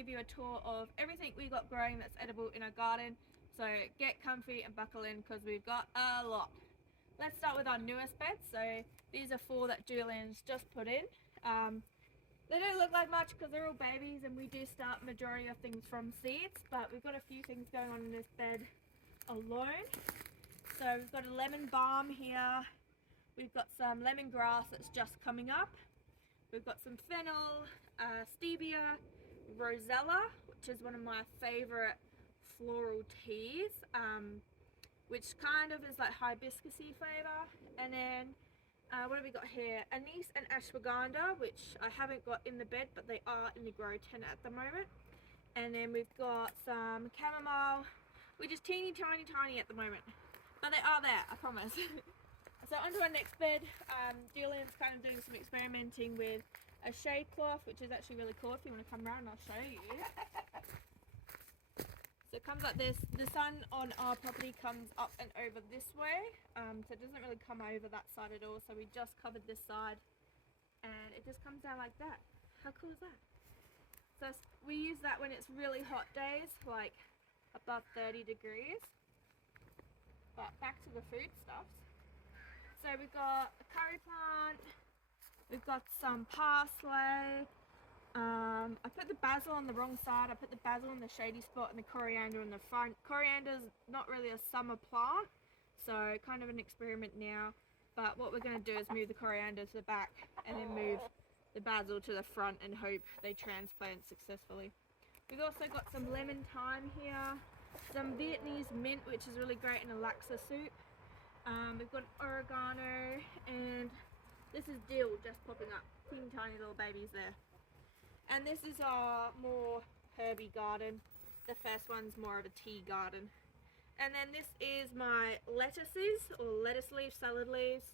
give you a tour of everything we got growing that's edible in our garden. So get comfy and buckle in because we've got a lot. Let's start with our newest beds. So these are 4 that Julian's just put in. They don't look like much because they're all babies and we do start majority of things from seeds, but we've got a few things going on in this bed alone. So we've got a lemon balm here. We've got some lemongrass that's just coming up. We've got some fennel, stevia, rosella, which is one of my favorite floral teas, which kind of is like hibiscusy flavor. And then what have we got here? Anise and ashwagandha, which I haven't got in the bed, but they are in the grow tent at the moment. And then we've got some chamomile, which is teeny tiny at the moment, but they are there, I promise. So onto our next bed. Julian's kind of doing some experimenting with a shade cloth, which is actually really cool. If you want to come around, I'll show you. So it comes like this. The sun on our property comes up and over this way, so it doesn't really come over that side at all. So we just covered this side and it just comes down like that. How cool is that? So we use that when it's really hot days, like above 30 degrees. But back to the food stuffs. So we've got a curry plant, we've got some parsley. I put the basil on the wrong side. I put the basil in the shady spot and the coriander in the front. Coriander's not really a summer plant, so kind of an experiment now. But what we're going to do is move the coriander to the back and then move the basil to the front and hope they transplant successfully. We've also got some lemon thyme here, some Vietnamese mint, which is really great in a laksa soup. We've got oregano, and this is dill just popping up. Teeny tiny little babies there. And this is our more herby garden. The first one's more of a tea garden. And then this is my lettuces, or lettuce leaves, salad leaves.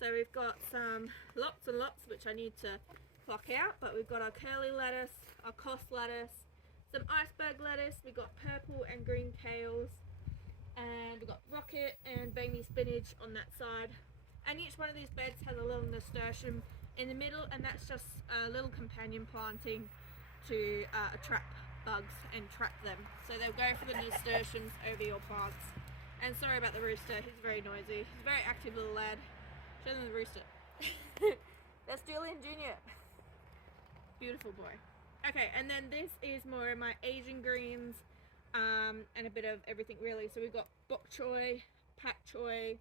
So we've got some lots and lots, which I need to pluck out, but we've got our curly lettuce, our cos lettuce, some iceberg lettuce, we've got purple and green kales, and we've got rocket and veiny spinach on that side. And each one of these beds has a little nasturtium in the middle, and that's just a little companion planting to attract bugs and trap them. So they'll go for the nasturtiums over your plants. And sorry about the rooster, he's very noisy. He's a very active little lad. Show them the rooster. That's Julian Jr. Beautiful boy. Okay, and then this is more of my Asian greens, and a bit of everything really. So we've got bok choy, pak choy,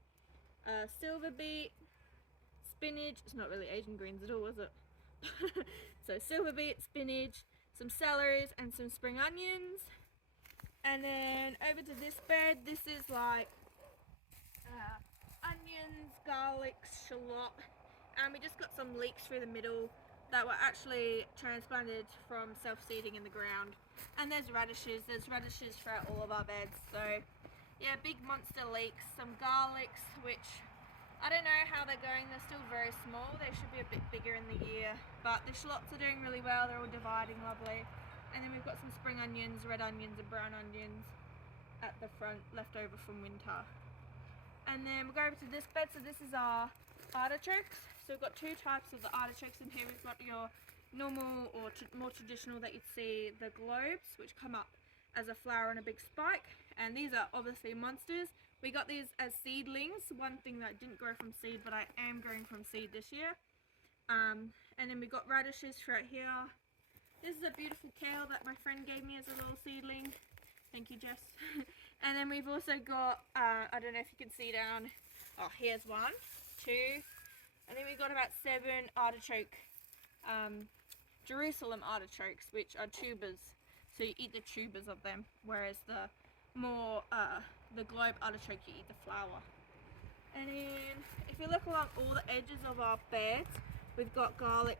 silver beet, spinach. It's not really Asian greens at all, is it? So silver beet, spinach, some celeries and some spring onions. And then over to this bed, this is like onions, garlic, shallot, and we just got some leeks through the middle that were actually transplanted from self-seeding in the ground. And there's radishes throughout all of our beds. So yeah, big monster leeks, some garlics, which I don't know how they're going. They're still very small. They should be a bit bigger in the year, but the shallots are doing really well. They're all dividing lovely. And then we've got some spring onions, red onions and brown onions at the front, left over from winter. And then we'll go over to this bed. So this is our artichokes. So we've got 2 types of the artichokes in here. We've got your normal or more traditional that you'd see, the globes, which come up as a flower on a big spike. And these are obviously monsters. We got these as seedlings. One thing that didn't grow from seed, but I am growing from seed this year. And then we got radishes throughout here. This is a beautiful kale that my friend gave me as a little seedling. Thank you, Jess. And then we've also got, I don't know if you can see down, oh, here's 1, 2, and then we've got about 7 artichoke, Jerusalem artichokes, which are tubers. So you eat the tubers of them, whereas the more, the globe artichoke, you eat the flower. And then if you look along all the edges of our beds, we've got garlic,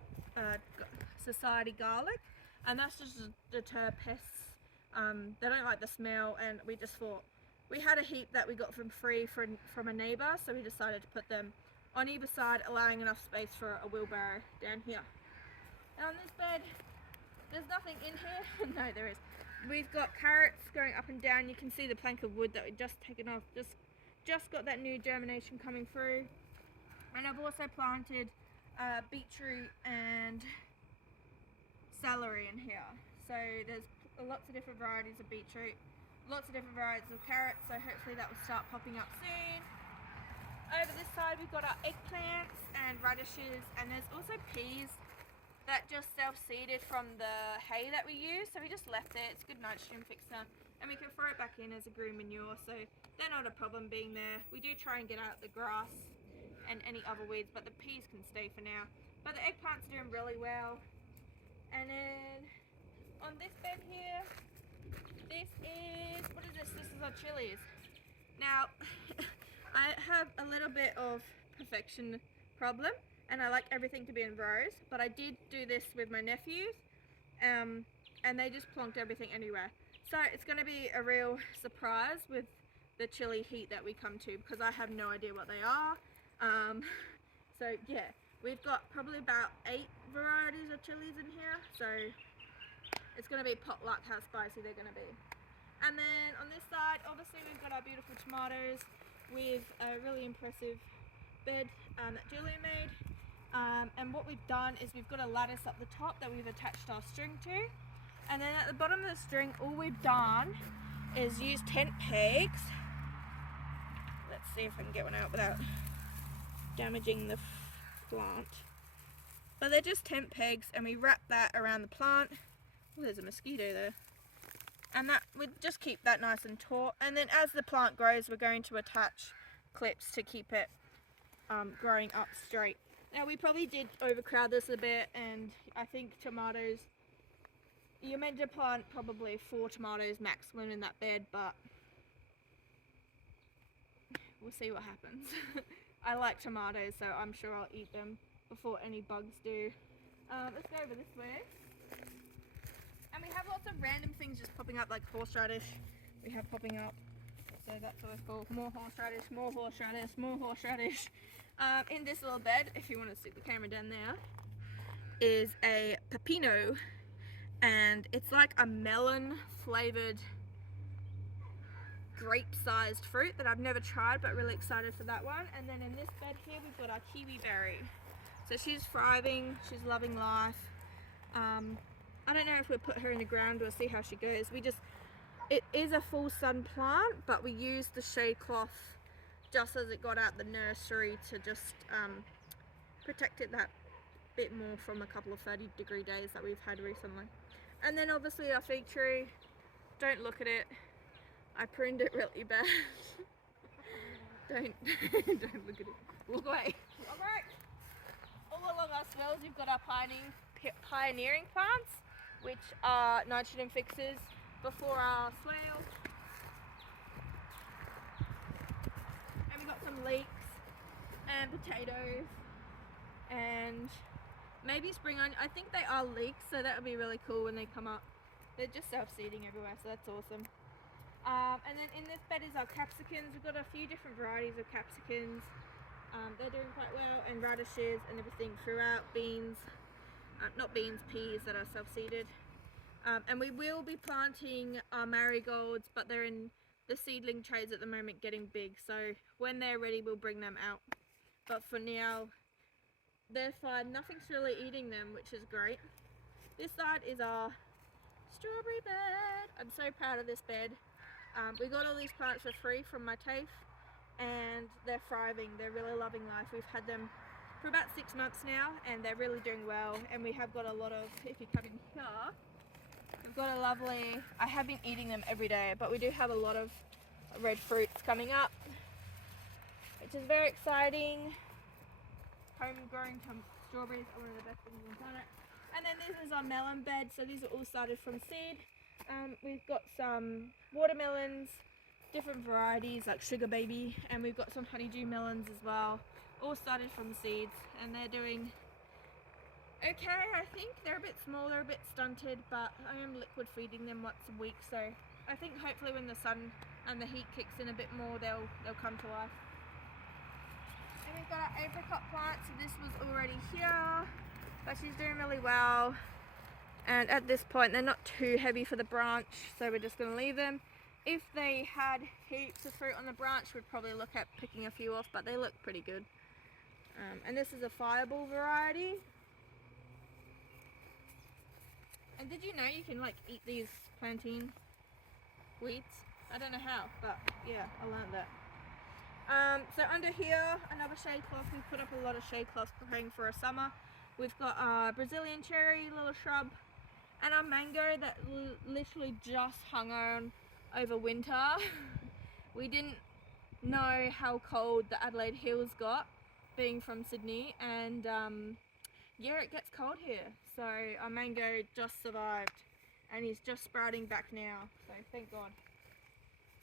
society garlic, and that's just to deter pests. They don't like the smell, and we just thought, we had a heap that we got from free from a neighbour, so we decided to put them on either side, allowing enough space for a wheelbarrow down here. And on this bed, there's nothing in here. No, there is. We've got carrots going up and down. You can see the plank of wood that we've just taken off. Just got that new germination coming through. And I've also planted beetroot and celery in here. So there's lots of different varieties of beetroot, lots of different varieties of carrots, so hopefully that will start popping up soon. Over this side we've got our eggplants and radishes, and there's also peas that just self-seeded from the hay that we use, so we just left it. It's a good nitrogen fixer, and we can throw it back in as a green manure, so they're not a problem being there. We do try and get out the grass and any other weeds, but the peas can stay for now. But the eggplants are doing really well. And then on this bed here, this is, what is this? This is our chilies. Now, I have a little bit of perfection problem, and I like everything to be in rows, but I did do this with my nephews, and they just plonked everything anywhere. So it's going to be a real surprise with the chili heat that we come to, because I have no idea what they are. So yeah, we've got probably about 8 varieties of chilies in here, so it's going to be potluck how spicy they're going to be. And then on this side, obviously we've got our beautiful tomatoes with a really impressive bed that Julia made. And what we've done is we've got a lattice up the top that we've attached our string to, and then at the bottom of the string all we've done is use tent pegs. Let's see if I can get one out without damaging the plant. But they're just tent pegs, and we wrap that around the plant. Oh, there's a mosquito there. And that would just keep that nice and taut. And then as the plant grows, we're going to attach clips to keep it growing up straight. Now we probably did overcrowd this a bit, and I think tomatoes, you're meant to plant probably 4 tomatoes maximum in that bed, but we'll see what happens. I like tomatoes, so I'm sure I'll eat them before any bugs do. Let's go over this way. And we have lots of random things just popping up, like horseradish we have popping up. So that's what it's called. More horseradish, more horseradish, more horseradish. In this little bed, if you want to stick the camera down there, is a pepino. And it's like a melon flavored grape-sized fruit that I've never tried, but really excited for that one. And then in this bed here we've got our kiwi berry. So she's thriving, she's loving life. I don't know if we'll put her in the ground or see how she goes. It is a full sun plant, but we used the shade cloth just as it got out the nursery to just protect it that bit more from a couple of 30-degree days that we've had recently. And then obviously our fig tree, don't look at it. I pruned it really bad. don't look at it. Walk away. Alright. All along our swells we've got our pioneering plants, which are nitrogen fixers before our swale. And we've got some leeks and potatoes and maybe spring onion. I think they are leeks, so that would be really cool when they come up. They're just self-seeding everywhere, so that's awesome. And then in this bed is our capsicums. We've got a few different varieties of capsicums. They're doing quite well, and radishes and everything throughout. Beans, not beans, peas that are self-seeded. And we will be planting our marigolds, but they're in the seedling trays at the moment getting big. So when they're ready, we'll bring them out. But for now, they're fine. Nothing's really eating them, which is great. This side is our strawberry bed. I'm so proud of this bed. We got all these plants for free from my TAFE, and they're thriving. They're really loving life. We've had them for about 6 months now, and they're really doing well. And we have got a lot of, if you come in here, we've got a lovely, I have been eating them every day, but we do have a lot of red fruits coming up, which is very exciting. Homegrown strawberries are one of the best things on the planet. And then this is our melon bed, so these are all started from seed. We've got some watermelons, different varieties like Sugar Baby, and we've got some honeydew melons as well, all started from seeds, and they're doing okay. I think they're a bit small, they're a bit stunted, but I am liquid feeding them once a week, so I think hopefully when the sun and the heat kicks in a bit more, they'll come to life. And we've got our apricot plant, so this was already here, but she's doing really well. And at this point they're not too heavy for the branch, so we're just going to leave them. If they had heaps of fruit on the branch, we'd probably look at picking a few off, but they look pretty good. And this is a fireball variety. And did you know you can like eat these plantain weeds? I don't know how, but yeah, I learned that. So under here, another shade cloth. We put up a lot of shade cloths preparing for a summer. We've got our Brazilian cherry, little shrub, and our mango that literally just hung on over winter. We didn't know how cold the Adelaide Hills got, being from Sydney, and yeah, it gets cold here. So our mango just survived, and he's just sprouting back now, so thank God.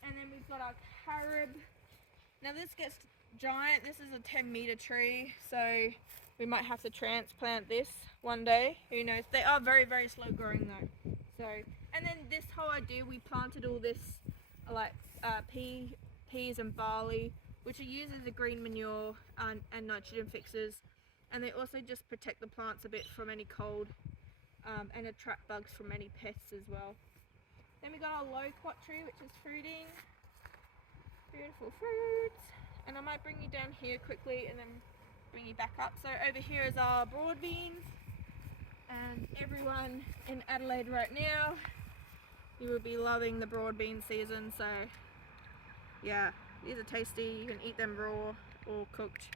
And then we've got our carob. Now this gets giant. This is a 10-meter tree, so we might have to transplant this one day. Who knows? They are very, very slow growing though. So, and then this whole idea, we planted all this like peas and barley, which are used as a green manure and nitrogen fixers, and they also just protect the plants a bit from any cold and attract bugs from any pests as well. Then we got our loquat tree, which is fruiting. Beautiful fruits. And I might bring you down here quickly and then bring you back up. So over here is our broad beans, and everyone in Adelaide right now, you will be loving the broad bean season. So yeah, these are tasty. You can eat them raw or cooked,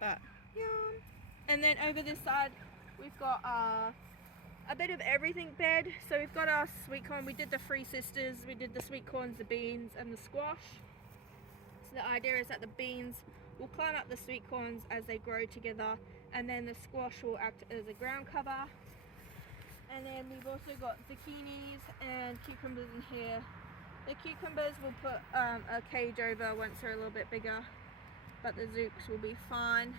but yum. And then over this side we've got a bit of everything bed. So we've got our sweet corn. We did the Three Sisters. We did the sweet corns, the beans and the squash. So the idea is that the beans will climb up the sweet corns as they grow together, and then the squash will act as a ground cover. And then we've also got zucchinis and cucumbers in here. The cucumbers we'll put a cage over once they're a little bit bigger, but the zooks will be fine.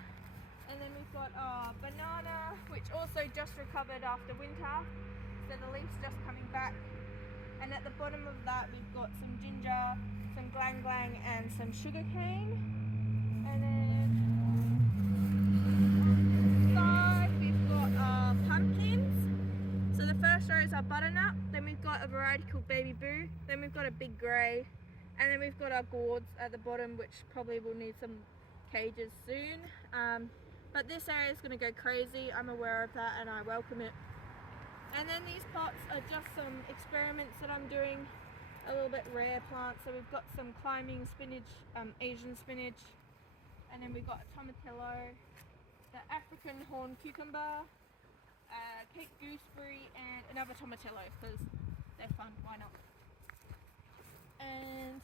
And then we've got our banana, which also just recovered after winter, so the leaf's just coming back. And at the bottom of that we've got some ginger, some glang glang and some sugar cane. And then on the side we've got our pumpkins. So the first row is our butternut, then we've got a variety called Baby Boo, then we've got a big grey, and then we've got our gourds at the bottom, which probably will need some cages soon. But this area is going to go crazy, I'm aware of that, and I welcome it. And then these pots are just some experiments that I'm doing, a little bit rare plants. So we've got some climbing spinach, Asian spinach, and then we've got a tomatillo, the African horn cucumber, Cape gooseberry, and another tomatillo because they're fun, why not? And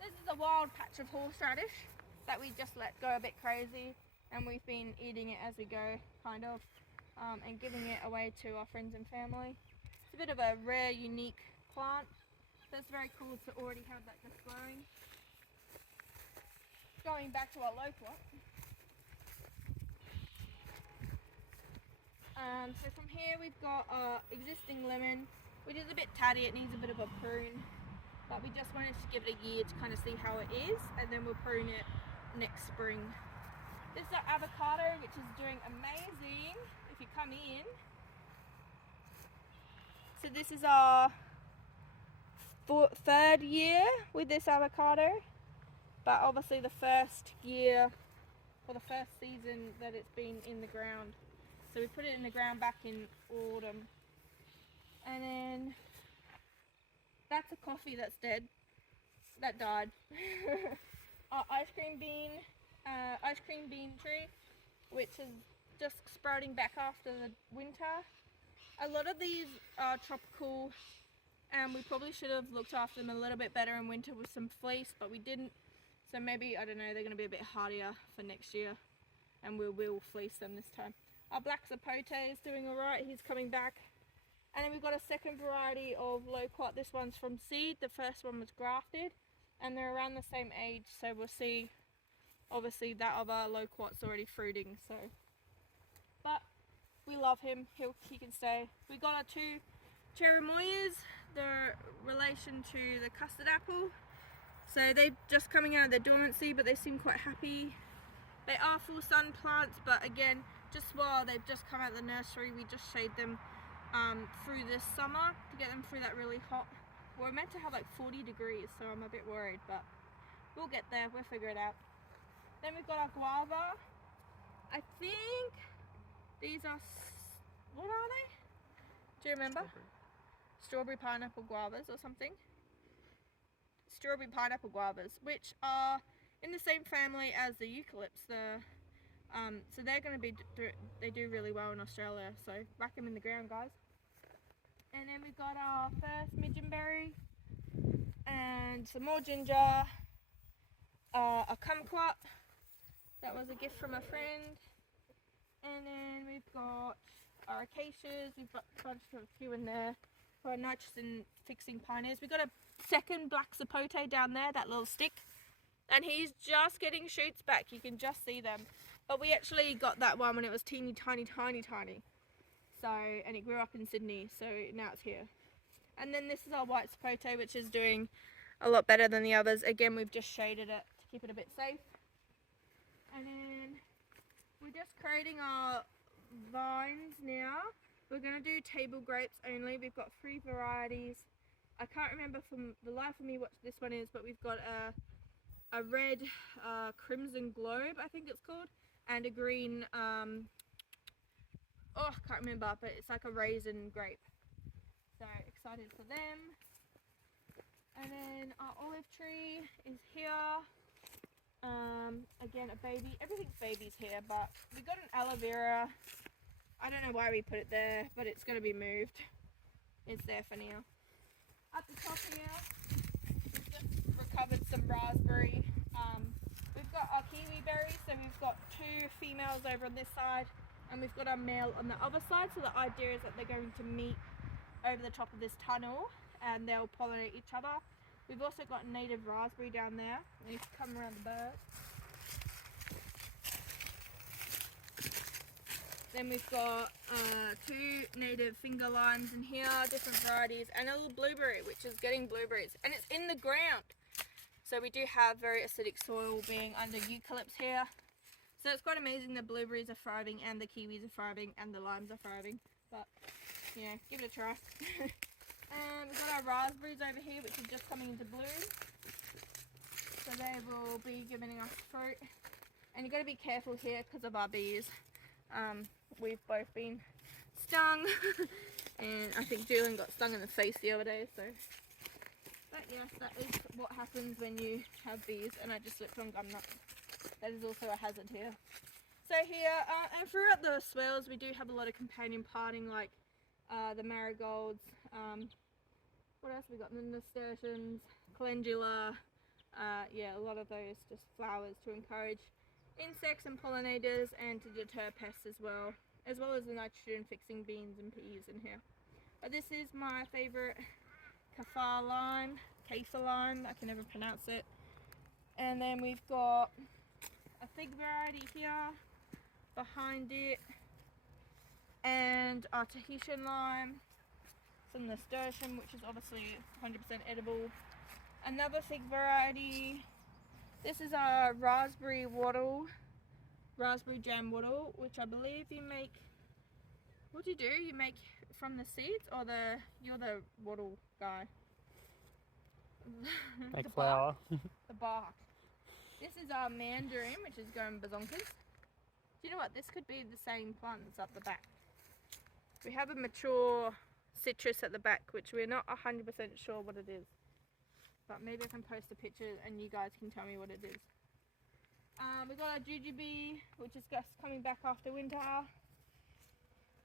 this is a wild patch of horseradish that we just let go a bit crazy, and we've been eating it as we go, kind of, and giving it away to our friends and family. It's a bit of a rare, unique plant, so it's very cool to already have that just growing. Going back to our loquat. So from here we've got our existing lemon, which is a bit tatty, it needs a bit of a prune, but we just wanted to give it a year to kind of see how it is, and then we'll prune it next spring. This is our avocado, which is doing amazing if you come in. So this is our third year with this avocado, but obviously the first year, or the first season that it's been in the ground. So we put it in the ground back in autumn. And then that's a coffee that's dead, that died. Our ice cream bean tree, which is just sprouting back after the winter. A lot of these are tropical, and we probably should have looked after them a little bit better in winter with some fleece, but we didn't. So maybe, I don't know, they're going to be a bit hardier for next year, and we will fleece them this time. Our black zapote is doing alright, he's coming back. And then we've got a second variety of loquat. This one's from seed, the first one was grafted, and they're around the same age, so we'll see. Obviously that other loquat's already fruiting, so. But we love him, he can stay. We got our two cherimoyas, the relation to the custard apple. So they're just coming out of their dormancy, but they seem quite happy. They are full sun plants, but again, just while they've just come out of the nursery, we just shade them through this summer to get them through that really hot. We're meant to have like 40 degrees, so I'm a bit worried, but we'll get there, we'll figure it out. Then we've got our guava. I think these are What are they? Do you remember? Strawberry pineapple guavas or something. Strawberry pineapple guavas, which are in the same family as the eucalypts. So they're going to be, they do really well in Australia. So whack them in the ground, guys. And then we've got our first midgeonberry and some more ginger, a kumquat. That was a gift from a friend. And then we've got our acacias. We've got a bunch of a few in there for our nitrogen fixing pioneers. We've got a second black sapote down there, that little stick. And he's just getting shoots back. You can just see them. But we actually got that one when it was teeny tiny. So, and it grew up in Sydney, so now it's here. And then this is our white sapote, which is doing a lot better than the others. Again, we've just shaded it to keep it a bit safe. And then we're just creating our vines now. We're going to do table grapes only. We've got 3 varieties. I can't remember from the life of me what this one is, but we've got a red crimson globe, I think it's called, and a green, I can't remember, but it's like a raisin grape. So excited for them. And then our olive tree is here. Again, a baby. Everything's babies here, but we got an aloe vera. I don't know why we put it there, but it's going to be moved. It's there for now. At the top here, we've just recovered some raspberry. We've got our kiwi berries, so we've got 2 females over on this side, and we've got our male on the other side. So the idea is that they're going to meet over the top of this tunnel, and they'll pollinate each other. We've also got native raspberry down there. You can come around the bird. Then we've got 2 native finger limes in here, different varieties, and a little blueberry, which is getting blueberries, and it's in the ground. So we do have very acidic soil being under eucalypts here. So it's quite amazing. The blueberries are thriving, and the kiwis are thriving, and the limes are thriving. But yeah, give it a try. And we've got our raspberries over here, which are just coming into bloom. So they will be giving us fruit. And you've got to be careful here because of our bees. We've both been stung. And I think Julian got stung in the face the other day. So, but yes, that is what happens when you have bees. And I just slipped on gum nut. That is also a hazard here. So here, and throughout the swales, we do have a lot of companion planting, like the marigolds. What else have we got? The nasturtiums, calendula, yeah, a lot of those just flowers to encourage insects and pollinators and to deter pests as well as the nitrogen fixing beans and peas in here. But this is my favourite kaffir lime, I can never pronounce it. And then we've got a fig variety here behind it, and our Tahitian lime, some nasturtium, which is obviously 100% edible, another fig variety. This is our raspberry jam wattle, which I believe you make, what do? You make from the seeds, or you're the wattle guy? Make flour. The bark. This is our mandarin, which is going bazonkers. Do you know what? This could be the same plant that's up the back. We have a mature citrus at the back, which we're not 100% sure what it is. But maybe I can post a picture and you guys can tell me what it is. We've got our jujube, which is just coming back after winter.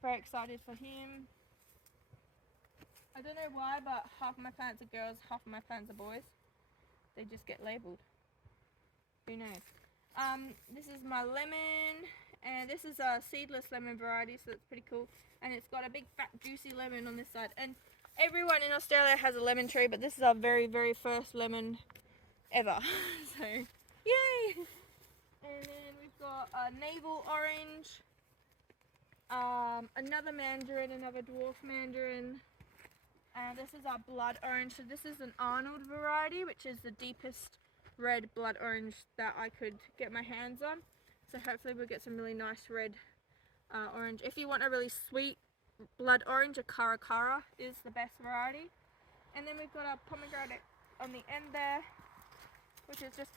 Very excited for him. I don't know why, but half of my plants are girls, half of my plants are boys. They just get labelled. Who knows? This is my lemon, and this is a seedless lemon variety, so it's pretty cool. And it's got a big fat juicy lemon on this side. And everyone in Australia has a lemon tree, but this is our very, very first lemon ever. So, yay! And then we've got a navel orange, another mandarin, another dwarf mandarin. And this is our blood orange. So this is an Arnold variety, which is the deepest red blood orange that I could get my hands on. So hopefully we'll get some really nice red orange. If you want a really sweet blood orange, a Cara Cara is the best variety. And then we've got our pomegranate on the end there, which is just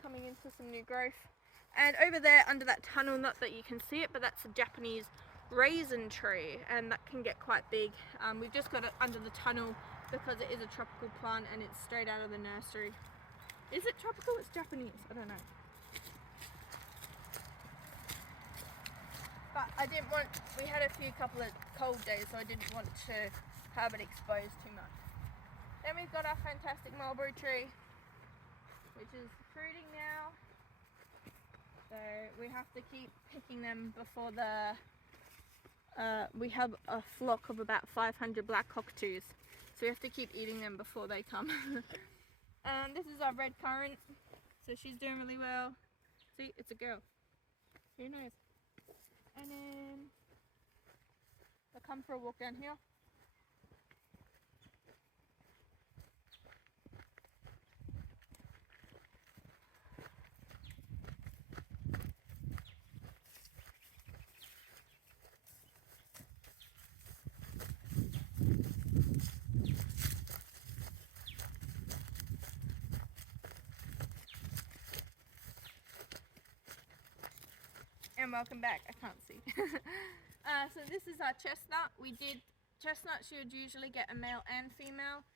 coming into some new growth. And over there under that tunnel, not that you can see it, but that's a Japanese raisin tree, and that can get quite big. We've just got it under the tunnel because it is a tropical plant and it's straight out of the nursery. Is it tropical? It's Japanese, I don't know. But I didn't want, we had a couple of cold days, so I didn't want to have it exposed too much. Then we've got our fantastic mulberry tree, which is fruiting now. So we have to keep picking them before we have a flock of about 500 black cockatoos. So we have to keep eating them before they come. This is our red currant. So she's doing really well. See, it's a girl. Who knows? And then I'll come for a walk down here. And welcome back. I can't see. So this is our chestnut. Chestnut should usually get a male and female.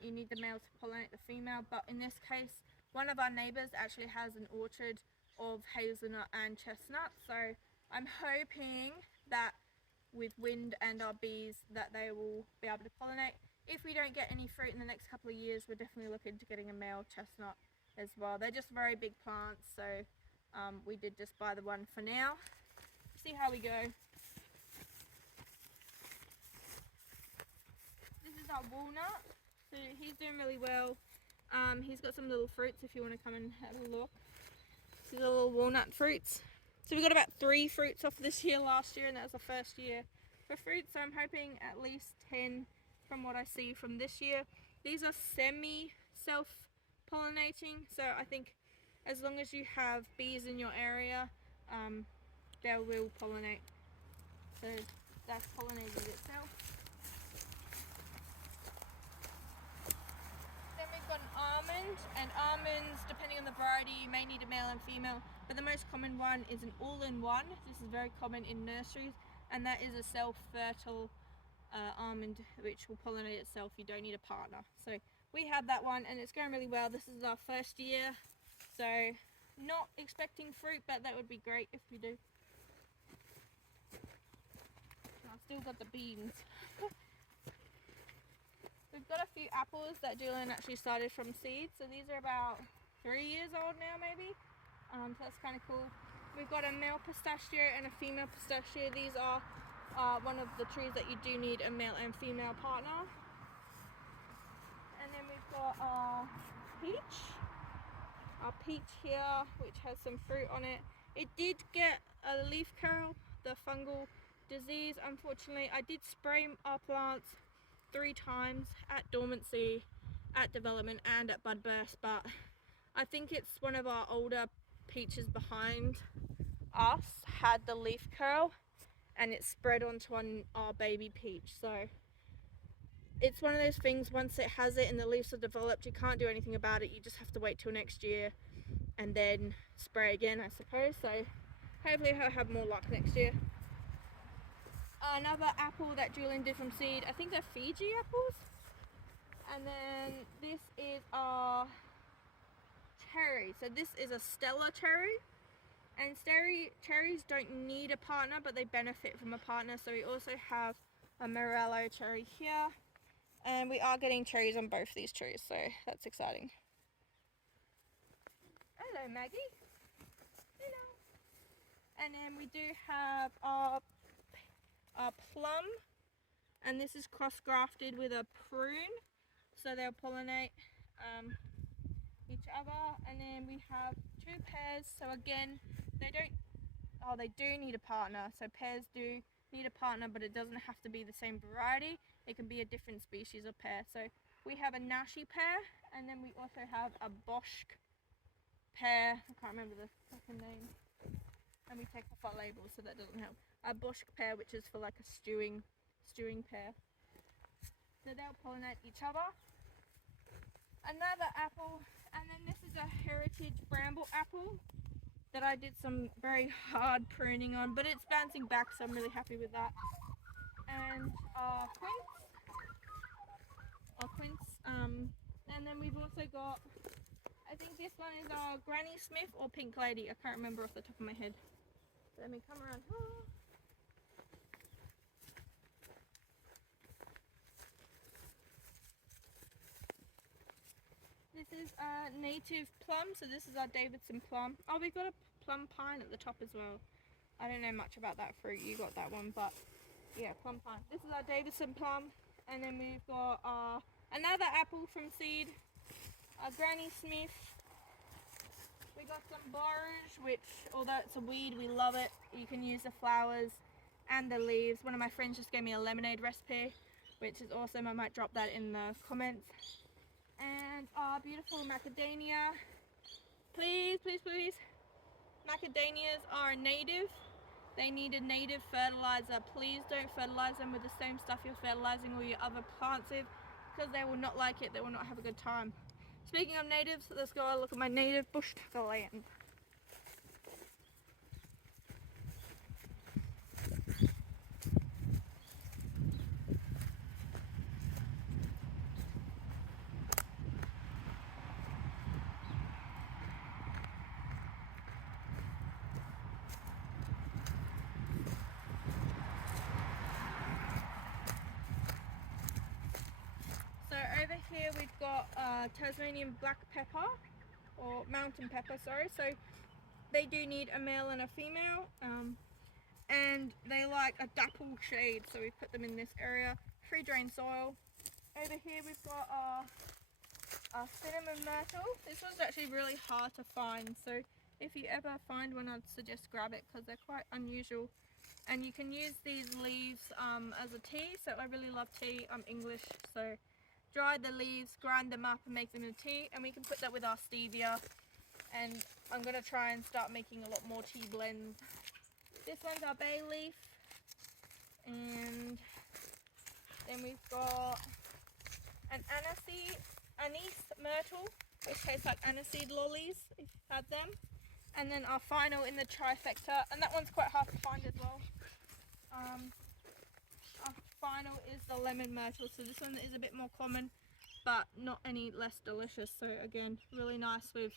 You need the male to pollinate the female, but in this case, one of our neighbours actually has an orchard of hazelnut and chestnut. So I'm hoping that with wind and our bees that they will be able to pollinate. If we don't get any fruit in the next couple of years, we're definitely looking to getting a male chestnut as well. They're just very big plants, so we did just buy the one for now. See how we go. This is our walnut. So he's doing really well. He's got some little fruits if you want to come and have a look. These are little walnut fruits. So we got about 3 fruits off this year last year, and that was the first year for fruit. So I'm hoping at least 10 from what I see from this year. These are semi-self-pollinating, so I think as long as you have bees in your area, they will pollinate. So that's pollinated itself. Then we've got an almond, and almonds, depending on the variety, you may need a male and female, but the most common one is an all-in-one. This is very common in nurseries, and that is a self-fertile almond which will pollinate itself. You don't need a partner. So we have that one, and it's going really well. This is our first year. So, not expecting fruit, but that would be great if we do. I've still got the beans. We've got a few apples that Julian actually started from seed. So these are about 3 years old now, maybe. So that's kind of cool. We've got a male pistachio and a female pistachio. These are one of the trees that you do need a male and female partner. And then we've got our peach. Our peach here, which has some fruit on it. It did get a leaf curl, the fungal disease. Unfortunately, I did spray our plants 3 times at dormancy, at development, and at bud burst, but I think it's one of our older peaches behind us had the leaf curl, and it spread onto our baby peach. So it's one of those things, once it has it and the leaves are developed, you can't do anything about it. You just have to wait till next year and then spray again, I suppose. So hopefully I'll have more luck next year. Another apple that Julian did from seed, I think they're Fiji apples. And then this is our cherry. So this is a Stella cherry. And cherries don't need a partner, but they benefit from a partner. So we also have a Morello cherry here. And we are getting cherries on both these trees, so that's exciting. Hello, Maggie. Hello. And then we do have our plum, and this is cross-grafted with a prune, so they'll pollinate each other. And then we have 2 pears. So again, they do need a partner. So pears do need a partner, but it doesn't have to be the same variety. It can be a different species of pear. So we have a Nashi pear, and then we also have a Bosch pear. I can't remember the second name. And we take off our labels, so that doesn't help. A Bosch pear, which is for like a stewing pear. So they'll pollinate each other. Another apple, and then this is a heritage bramble apple. that I did some very hard pruning on, but it's bouncing back, so I'm really happy with that. And quince, and then we've also got, I think this one is our Granny Smith or Pink Lady. I can't remember off the top of my head. Let me come around. This is a native plum, so this is our Davidson plum. Oh, we've got a plum pine at the top as well. I don't know much about that fruit, you got that one, but yeah, plum pine. This is our Davidson plum, and then we've got another apple from seed, a Granny Smith. We got some borage, which, although it's a weed, we love it. You can use the flowers and the leaves. One of my friends just gave me a lemonade recipe, which is awesome. I might drop that in the comments. And our beautiful macadamia. Please, please, please. Macadamias are native. They need a native fertilizer. Please don't fertilize them with the same stuff you're fertilizing all your other plants with, because they will not like it. They will not have a good time. Speaking of natives, let's go look at my native bush tucker land. So over here we've got Tasmanian black pepper, or mountain pepper, sorry. So they do need a male and a female, and they like a dapple shade, so we put them in this area. Free drain soil. Over here we've got our cinnamon myrtle. This one's actually really hard to find, so if you ever find one, I'd suggest grab it because they're quite unusual. And you can use these leaves as a tea, so I really love tea. I'm English, so dry the leaves, grind them up and make them into tea, and we can put that with our stevia. And I'm going to try and start making a lot more tea blends. This one's our bay leaf, and then we've got an anise myrtle, which tastes like aniseed lollies, if you've had them. And then our final in the trifecta, and that one's quite hard to find as well. Our final is the lemon myrtle, so this one is a bit more common, but not any less delicious. So again, really nice with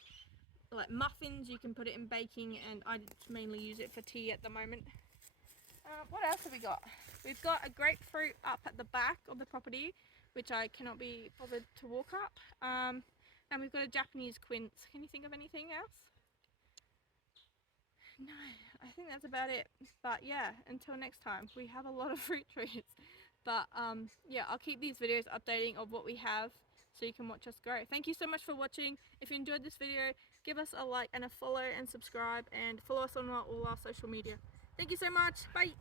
like muffins. You can put it in baking, and I mainly use it for tea at the moment. What else have we got? We've got a grapefruit up at the back of the property, which I cannot be bothered to walk up. And we've got a Japanese quince. Can you think of anything else? No, I think that's about it. But yeah, until next time, we have a lot of fruit trees. But yeah, I'll keep these videos updating of what we have, so you can watch us grow. Thank you so much for watching. If you enjoyed this video, give us a like and a follow and subscribe, and follow us on all our social media. Thank you so much. Bye.